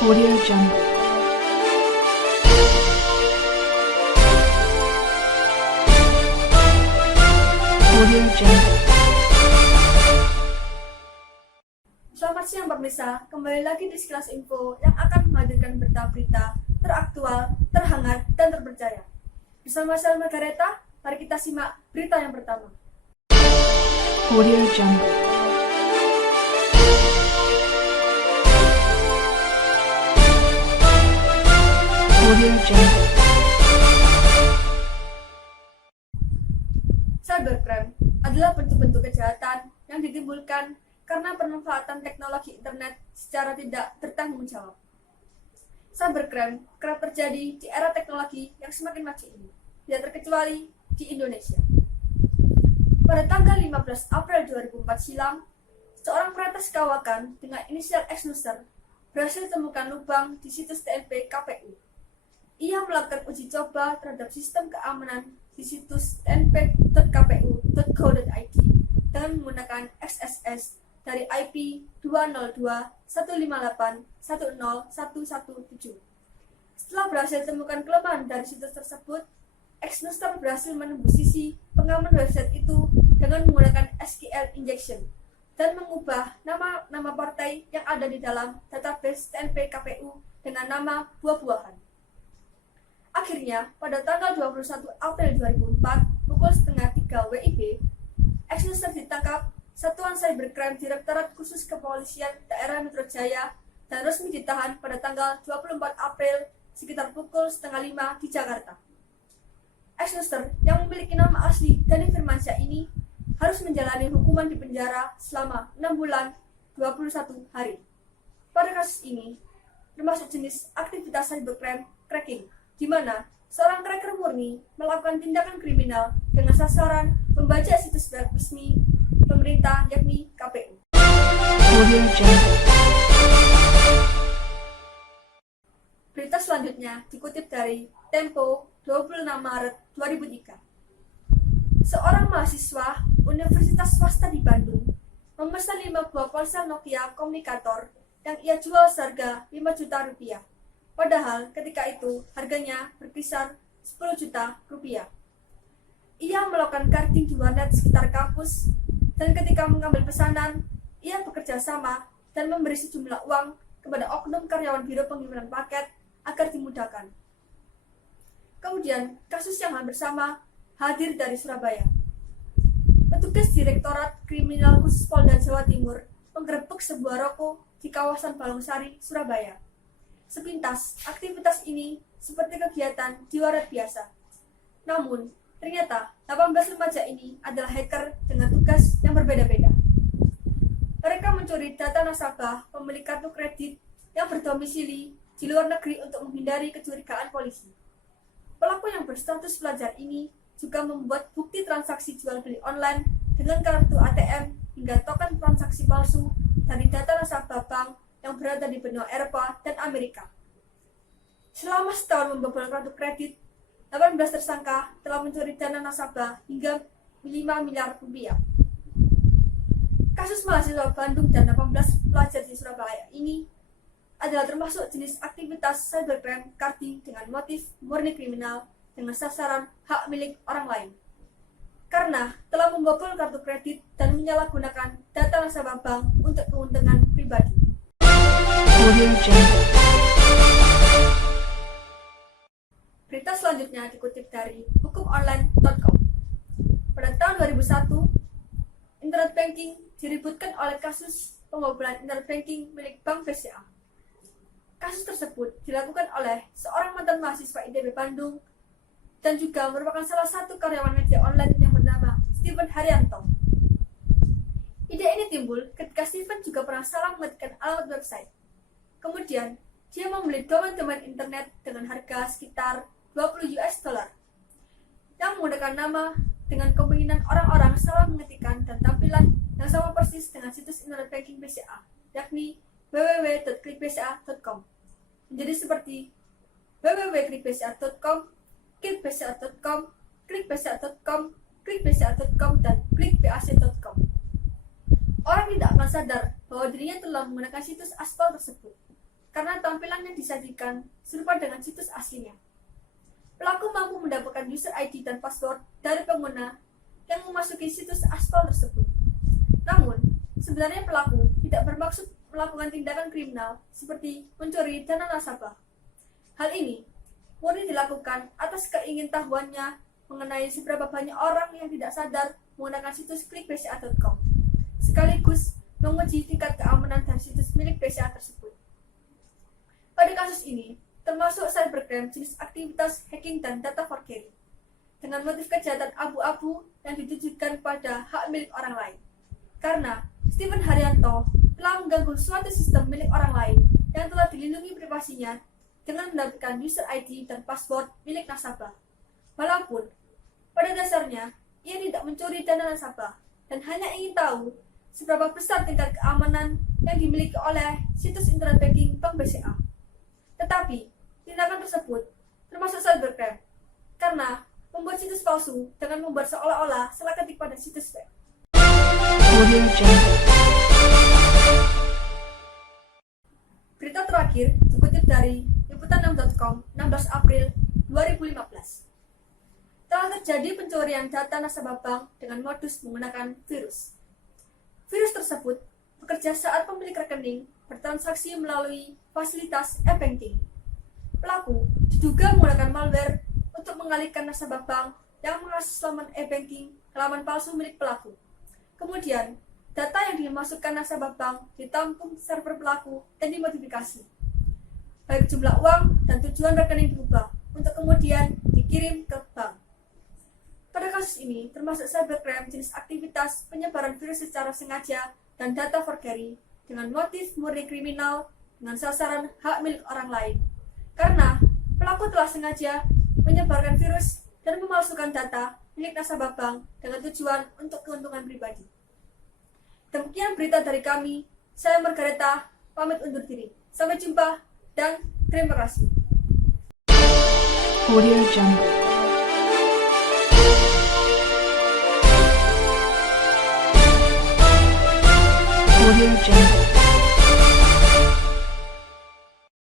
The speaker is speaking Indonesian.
Audio Jungle. Audio Jungle. Selamat siang pemirsa, kembali lagi di Sekilas Info yang akan menghadirkan berita-berita teraktual, terhangat, dan terpercaya. Bersama saya Margareta, mari kita simak berita yang pertama. Audio Jungle. Audio Jungle. Cybercrime adalah bentuk-bentuk kejahatan yang ditimbulkan karena pemanfaatan teknologi internet secara tidak bertanggung jawab. Cybercrime kerap terjadi di era teknologi yang semakin maju ini, tidak terkecuali di Indonesia. Pada tanggal 15 April 2004 silam, seorang peretas kawakan dengan inisial Exnuser berhasil temukan lubang di situs TNP KPU. Ia melakukan uji coba terhadap sistem keamanan di situs tnp.kpu.go.id dengan menggunakan XSS dari IP 202.158.10117. Setelah berhasil temukan kelemahan dari situs tersebut, Exnuster berhasil menembus sisi pengaman website itu dengan menggunakan SQL injection dan mengubah nama partai yang ada di dalam database TNP KPU dengan nama buah-buahan. Akhirnya, pada tanggal 21 April 2004, pukul setengah 3 WIB, Exnuser ditangkap Satuan Cybercrime Direktorat Khusus Kepolisian Daerah Metro Jaya dan resmi ditahan pada tanggal 24 April sekitar pukul setengah 5 di Jakarta. Exnuser yang memiliki nama asli Dhani Firmansyah ini harus menjalani hukuman di penjara selama 6 bulan 21 hari. Pada kasus ini, termasuk jenis aktivitas cybercrime cracking, di mana seorang cracker murni melakukan tindakan kriminal dengan sasaran membajak situs web resmi pemerintah yakni KPU. Audio Jungle. Berita selanjutnya dikutip dari Tempo 26 Maret 2003. Seorang mahasiswa Universitas Swasta di Bandung memesan 5 buah ponsel Nokia komunikator yang ia jual seharga 5 juta rupiah. Padahal ketika itu harganya berkisar 10 juta rupiah. Ia melakukan carding di warnet sekitar kampus dan ketika mengambil pesanan, ia bekerja sama dan memberi sejumlah uang kepada oknum karyawan biro pengiriman paket agar dimudahkan. Kemudian, kasus yang hampir sama hadir dari Surabaya. Petugas Direktorat Kriminal Khusus Polda Jawa Timur menggerebek sebuah ruko di kawasan Balongsari, Surabaya. Sepintas, aktivitas ini seperti kegiatan di warnet biasa. Namun, ternyata 18 remaja ini adalah hacker dengan tugas yang berbeda-beda. Mereka mencuri data nasabah pemilik kartu kredit yang berdomisili di luar negeri untuk menghindari kecurigaan polisi. Pelaku yang berstatus pelajar ini juga membuat bukti transaksi jual beli online dengan kartu ATM hingga token transaksi palsu dari data nasabah bank yang berada di benua Eropa dan Amerika. Selama setahun membobol kartu kredit, 18 tersangka telah mencuri dana nasabah hingga 5 miliar rupiah. Kasus mahasiswa Bandung dan 18 pelajar di Surabaya ini adalah termasuk jenis aktivitas cybercrime carding dengan motif murni kriminal dengan sasaran hak milik orang lain. Karena telah membobol kartu kredit dan menyalahgunakan data nasabah bank untuk keuntungan pribadi. Audio Jungle. Berita selanjutnya dikutip dari hukumonline.com. Pada tahun 2001, internet banking diributkan oleh kasus pembobolan internet banking milik Bank BCA. Kasus tersebut dilakukan oleh seorang mantan mahasiswa ITB Bandung dan juga merupakan salah satu karyawan media online yang bernama Steven Haryanto. Ide ini timbul ketika Steven juga pernah salah mengetikkan alamat website. Kemudian, dia membeli domain-domain internet dengan harga sekitar $20 yang menggunakan nama dengan kemungkinan orang-orang salah mengetikkan dan tampilan yang sama persis dengan situs internet banking BCA, yakni www.klikbca.com. Menjadi seperti www.klikbca.com, klikbca.com, klikbca.com, klikbca.com, dan klikbac.com. Orang tidak akan sadar bahwa dirinya telah menggunakan situs aspal tersebut. karena tampilan yang disajikan serupa dengan situs aslinya. Pelaku mampu mendapatkan user ID dan password dari pengguna yang memasuki situs aspal tersebut. Namun, sebenarnya pelaku tidak bermaksud melakukan tindakan kriminal seperti mencuri dana nasabah. Hal ini murni dilakukan atas keingintahuannya mengenai seberapa banyak orang yang tidak sadar menggunakan situs klikbca.com, sekaligus menguji tingkat keamanan dari situs milik BCA tersebut. Pada kasus ini, termasuk cybercrime jenis aktivitas hacking dan data forgery, dengan motif kejahatan abu-abu yang ditujukan pada hak milik orang lain. Karena Steven Haryanto telah mengganggu suatu sistem milik orang lain yang telah dilindungi privasinya dengan mendapatkan user ID dan password milik nasabah. Walaupun pada dasarnya ia tidak mencuri dana nasabah dan hanya ingin tahu seberapa besar tingkat keamanan yang dimiliki oleh situs internet banking Bank BCA. Tetapi tindakan tersebut termasuk cybercrime karena membuat situs palsu dengan membuat seolah-olah salah ketik pada situs web. Audio Jungle. Berita terakhir dikutip dari liputan6.com 16 April 2015. Telah terjadi pencurian data nasabah bank dengan modus menggunakan virus. Virus tersebut bekerja saat pemilik rekening bertransaksi melalui fasilitas e-banking. Pelaku diduga menggunakan malware untuk mengalihkan nasabah bank yang mengakses laman e-banking ke laman palsu milik pelaku. Kemudian, data yang dimasukkan nasabah bank ditampung server pelaku dan dimodifikasi. Baik jumlah uang dan tujuan rekening diubah untuk kemudian dikirim ke bank. Pada kasus ini, termasuk cybercrime jenis aktivitas penyebaran virus secara sengaja dan data forgery dengan motif murni kriminal dengan sasaran hak milik orang lain. Karena pelaku telah sengaja menyebarkan virus dan memalsukan data milik nasabah bank dengan tujuan untuk keuntungan pribadi. Demikian berita dari kami. Saya Margareta, pamit undur diri. Sampai jumpa dan terima kasih. Audio Jungle. Audio Jungle.